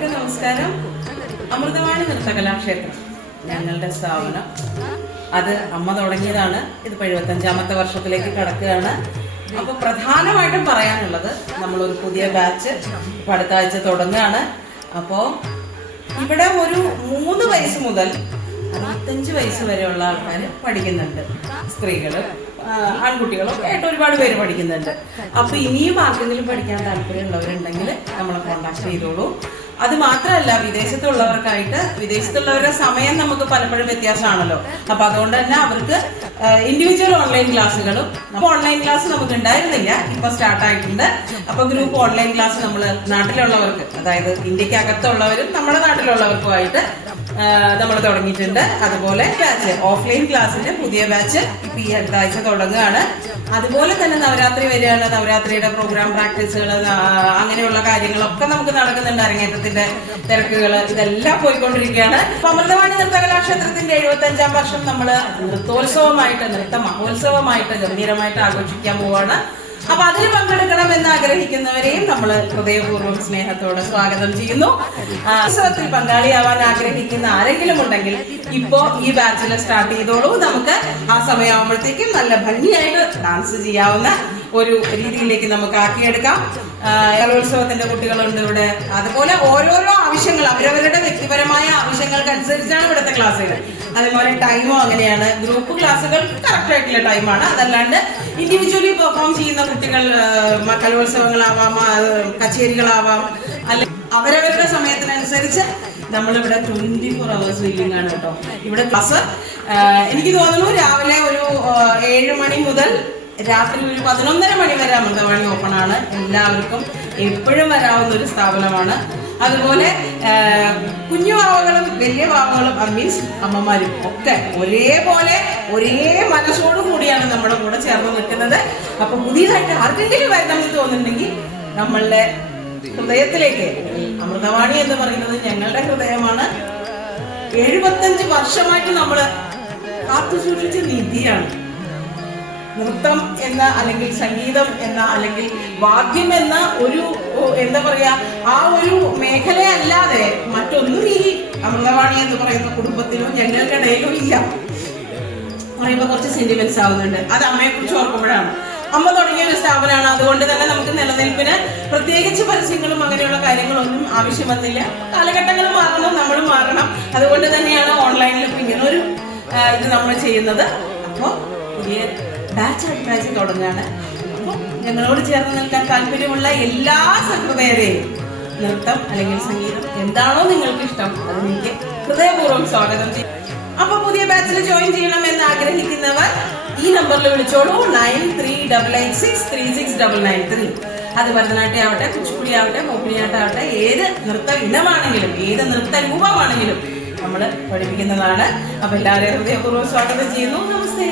എല്ലാവർക്കും നമസ്കാരം. അമൃതവാണി നൃത്തകലാക്ഷേത്രം ഞങ്ങളുടെ സ്ഥാപനം. അത് അമ്മ തുടങ്ങിയതാണ്. ഇതിപ്പോ എഴുപത്തഞ്ചാമത്തെ വർഷത്തിലേക്ക് കടക്കുകയാണ്. അപ്പൊ പ്രധാനമായിട്ടും പറയാനുള്ളത് നമ്മൾ ഒരു പുതിയ ബാച്ച് അടുത്ത ആഴ്ച തുടങ്ങുകയാണ്. അപ്പോ ഇവിടെ ഒരു മൂന്ന് വയസ്സ് മുതൽ അറുപത്തഞ്ച് വയസ്സ് വരെയുള്ള ആൾക്കാർ പഠിക്കുന്നുണ്ട്. സ്ത്രീകൾ ആൺകുട്ടികളും ആയിട്ട് ഒരുപാട് പേര് പഠിക്കുന്നുണ്ട്. അപ്പൊ ഇനിയും ആർക്കെങ്കിലും പഠിക്കാൻ താല്പര്യമുള്ളവരുണ്ടെങ്കിൽ നമ്മളെ കോണ്ടാക്ട് ചെയ്തോളൂ. അത് മാത്രമല്ല വിദേശത്തുള്ളവർക്കായിട്ട് വിദേശത്തുള്ളവരുടെ സമയം നമുക്ക് പലപ്പോഴും വ്യത്യാസമാണല്ലോ. അപ്പൊ അതുകൊണ്ട് തന്നെ അവർക്ക് ഇൻഡിവിജ്വൽ ഓൺലൈൻ ക്ലാസ്സുകളും അപ്പൊ ഓൺലൈൻ ക്ലാസ് നമുക്ക് ഉണ്ടായിരുന്നില്ല ഇപ്പൊ സ്റ്റാർട്ട് ആയിട്ടുണ്ട്. അപ്പൊ ഗ്രൂപ്പ് ഓൺലൈൻ ക്ലാസ് നമ്മൾ നാട്ടിലുള്ളവർക്ക് അതായത് ഇന്ത്യയ്ക്ക് അകത്തുള്ളവരും നമ്മുടെ നാട്ടിലുള്ളവർക്കുമായിട്ട് നമ്മൾ തുടങ്ങിയിട്ടുണ്ട്. അതുപോലെ ബാച്ച് ഓഫ്ലൈൻ ക്ലാസ്സിന്റെ പുതിയ ബാച്ച് ഇപ്പൊ ഈ അടുത്ത ആഴ്ച തുടങ്ങുകയാണ്. അതുപോലെ തന്നെ നവരാത്രി വരികയാണ്. നവരാത്രിയുടെ പ്രോഗ്രാം പ്രാക്ടീസുകൾ അങ്ങനെയുള്ള കാര്യങ്ങളൊക്കെ നമുക്ക് നടക്കുന്നുണ്ട്. അരങ്ങേറ്റത്തിന്റെ തിരക്കുകൾ ഇതെല്ലാം പോയിക്കൊണ്ടിരിക്കുകയാണ്. അമൃതവാണി നൃത്തകലാക്ഷേത്രത്തിന്റെ എഴുപത്തി അഞ്ചാം വർഷം നമ്മൾ നൃത്തോത്സവമായിട്ട് നൃത്ത മഹോത്സവമായിട്ട് ഗംഭീരമായിട്ട് ആഘോഷിക്കാൻ പോവാണ്. അപ്പൊ അതിൽ പങ്കെടുക്കണം എന്ന് ആഗ്രഹിക്കുന്നവരെയും നമ്മൾ ഹൃദയപൂർവം സ്നേഹത്തോടെ സ്വാഗതം ചെയ്യുന്നു. ഉത്സവത്തിൽ പങ്കാളിയാവാൻ ആഗ്രഹിക്കുന്ന ആരെങ്കിലും ഉണ്ടെങ്കിൽ ഇപ്പോ ഈ ബാച്ചിൽ സ്റ്റാർട്ട് ചെയ്തോളൂ. നമുക്ക് ആ സമയമാകുമ്പോഴത്തേക്കും നല്ല ഭംഗിയായിട്ട് ഡാൻസ് ചെയ്യാവുന്ന ഒരു രീതിയിലേക്ക് നമുക്ക് ആക്കിയെടുക്കാം. കലോത്സവത്തിന്റെ കുട്ടികളുണ്ട് ഇവിടെ. അതുപോലെ ഓരോരോ ആവശ്യങ്ങൾ അവരവരുടെ വ്യക്തിപരമായ ആവശ്യങ്ങൾക്ക് അനുസരിച്ചാണ് ഇവിടുത്തെ ക്ലാസ്സുകൾ. അതേപോലെ ടൈമും അങ്ങനെയാണ്. ഗ്രൂപ്പ് ക്ലാസ്സുകൾ കറക്റ്റ് ആയിട്ടുള്ള ടൈമാണ് അതല്ലാണ്ട് ഇൻഡിവിജ്വലി പെർഫോം ചെയ്യുന്ന കുട്ടികൾ കലോത്സവങ്ങളാവാം കച്ചേരികളാവാം അല്ലെ അവരവരുടെ സമയത്തിനനുസരിച്ച് നമ്മളിവിടെ ട്വന്റി ഫോർ അവേഴ്സ് വീലിംഗ് ആണ് കേട്ടോ. ഇവിടെ ക്ലാസ് എനിക്ക് തോന്നുന്നു രാവിലെ ഒരു ഏഴ് മണി മുതൽ രാത്രി ഒരു പതിനൊന്നര മണി വരെ അമൃതവാണി ഓപ്പൺ ആണ്. എല്ലാവർക്കും എപ്പോഴും വരാവുന്ന ഒരു സ്ഥാപനമാണ്. അതുപോലെ കുഞ്ഞു വാവകളും വലിയ വാവകളും മീൻസ് അമ്മമാരും ഒക്കെ ഒരേപോലെ ഒരേ മനസ്സോടു കൂടിയാണ് നമ്മുടെ കൂടെ ചേർന്ന് നിൽക്കുന്നത്. അപ്പൊ പുതിയതായിട്ട് ആർക്കെങ്കിലും വരണമെന്ന് തോന്നുന്നുണ്ടെങ്കിൽ നമ്മളുടെ ഹൃദയത്തിലേക്ക്. അമൃതവാണി എന്ന് പറയുന്നത് ഞങ്ങളുടെ ഹൃദയമാണ്. എഴുപത്തഞ്ച് വർഷമായിട്ട് നമ്മൾ കാത്തു സൂക്ഷിച്ച നിധിയാണ് നൃത്തം എന്ന അല്ലെങ്കിൽ സംഗീതം എന്ന അല്ലെങ്കിൽ വാദ്യം എന്ന ഒരു എന്താ പറയാ ആ ഒരു മേഖലയല്ലാതെ മറ്റൊന്നും ഈ അമൃതവാണി എന്ന് പറയുന്ന കുടുംബത്തിലോ ഞങ്ങൾക്കിടയിലോ ഇല്ല. പറയുമ്പോ കുറച്ച് സെന്റിമെന്റ്സ് ആവുന്നുണ്ട്. അത് അമ്മയെ കുറിച്ച് ഓർക്കുമ്പോഴാണ്. അമ്മ തുടങ്ങിയ ഒരു സ്ഥാപനമാണ്. അതുകൊണ്ട് തന്നെ നമുക്ക് നിലനിൽപ്പിന് പ്രത്യേകിച്ച് പരസ്യങ്ങളും അങ്ങനെയുള്ള കാര്യങ്ങളൊന്നും ആവശ്യം വന്നില്ല. കാലഘട്ടങ്ങൾ മാറണം നമ്മളും മാറണം. അതുകൊണ്ട് തന്നെയാണ് ഓൺലൈനിൽ ഇങ്ങനെ ഒരു ഇത് നമ്മൾ ചെയ്യുന്നത്. അപ്പോൾ പുതിയ ബാച്ച് ബാച്ച് തുടങ്ങുകയാണ്. അപ്പോൾ ഞങ്ങളോട് ചേർന്ന് നിൽക്കാൻ താല്പര്യമുള്ള എല്ലാ സഹൃദയരെയും നൃത്തം അല്ലെങ്കിൽ സംഗീതം എന്താണോ നിങ്ങൾക്ക് ഇഷ്ടം അത് എനിക്ക് ഹൃദയപൂർവം സ്വാഗതം ചെയ്യും. അപ്പൊ പുതിയ ബാച്ചിൽ ജോയിൻ ചെയ്യണം എന്ന് ആഗ്രഹിക്കുന്നവർ ഈ നമ്പറിൽ വിളിച്ചോളൂ. Nine three double eight six three six double nine three അത് ഭരതനാട്യം ആവട്ടെ കുച്ചിപ്പുടി ആവട്ടെ മോഹിനിയാട്ടം ആവട്ടെ ഏത് നൃത്ത ഇനമാണെങ്കിലും ഏത് നൃത്ത രൂപമാണെങ്കിലും നമ്മൾ പഠിപ്പിക്കുന്നതാണ്. അപ്പൊ എല്ലാവരെയും ഹൃദയപൂർവം സ്വാഗതം ചെയ്യുന്നു. നമസ്തേ.